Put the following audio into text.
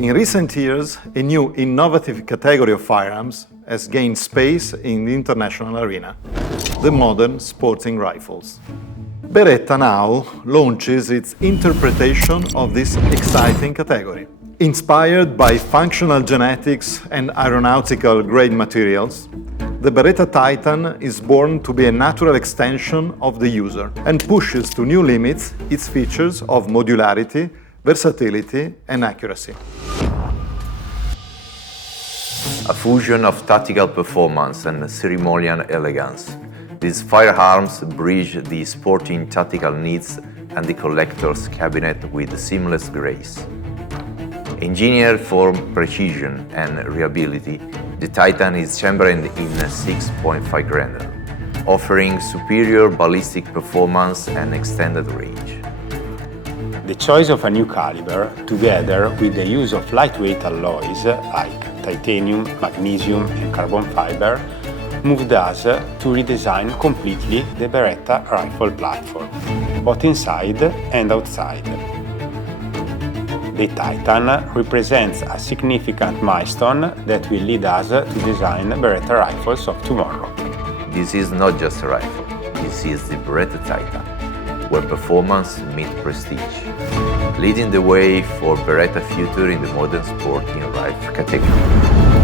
In recent years, a new innovative category of firearms has gained space in the international arena: the modern sporting rifles. Beretta now launches its interpretation of this exciting category. Inspired by functional genetics and aeronautical-grade materials, the Beretta Titan is born to be a natural extension of the user and pushes to new limits its features of modularity, versatility and accuracy. A fusion of tactical performance and ceremonial elegance. These firearms bridge the sporting tactical needs and the collector's cabinet with seamless grace. Engineered for precision and reliability, the Titan is chambered in 6.5 granular, offering superior ballistic performance and extended range. The choice of a new caliber, together with the use of lightweight alloys like titanium, magnesium and carbon fiber, moved us to redesign completely the Beretta rifle platform, both inside and outside. The Titan represents a significant milestone that will lead us to design Beretta rifles of tomorrow. This is not just a rifle, this is the Beretta Titan, where performance meets prestige, leading the way for Beretta future in the modern sporting rifle category.